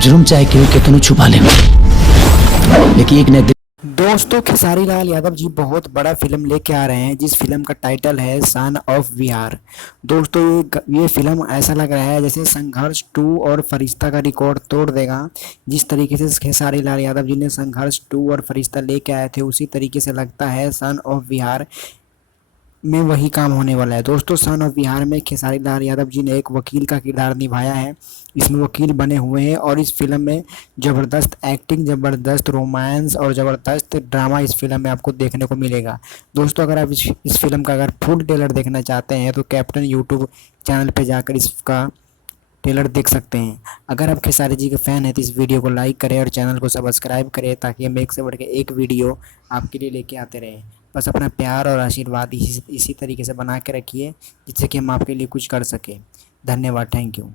जुर्म चाहे केहू केतनो छुपा ले, लेकिन एक न दोस्तों खेसारी लाल यादव जी बहुत बड़ा फिल्म लेके आ रहे हैं जिस फिल्म का टाइटल है सन ऑफ बिहार। दोस्तों ये फिल्म ऐसा लग रहा है जैसे संघर्ष 2 और फरिश्ता का रिकॉर्ड तोड़ देगा। जिस तरीके से खेसारी लाल यादव जी ने संघर्ष 2 और फरिश्ता लेके आए थे उसी तरीके से लगता है सन ऑफ बिहार में वही काम होने वाला है। दोस्तों सन ऑफ बिहार में खेसारी लाल यादव जी ने एक वकील का किरदार निभाया है। इसमें वकील बने हुए हैं और इस फिल्म में ज़बरदस्त एक्टिंग, ज़बरदस्त रोमांस और ज़बरदस्त ड्रामा इस फिल्म में आपको देखने को मिलेगा। दोस्तों अगर आप इस फिल्म का अगर फुल ट्रेलर देखना चाहते हैं तो कैप्टन यूट्यूब चैनल पे जाकर इसका ट्रेलर देख सकते हैं। अगर आप खेसारी जी के फ़ैन हैं तो इस वीडियो को लाइक करें और चैनल को सब्सक्राइब करें ताकि हम एक से बढ़ के एक वीडियो आपके लिए लेके आते रहें। बस अपना प्यार और आशीर्वाद इसी तरीके से बना के रखिए जिससे कि हम आपके लिए कुछ कर सकें। धन्यवाद, थैंक यू।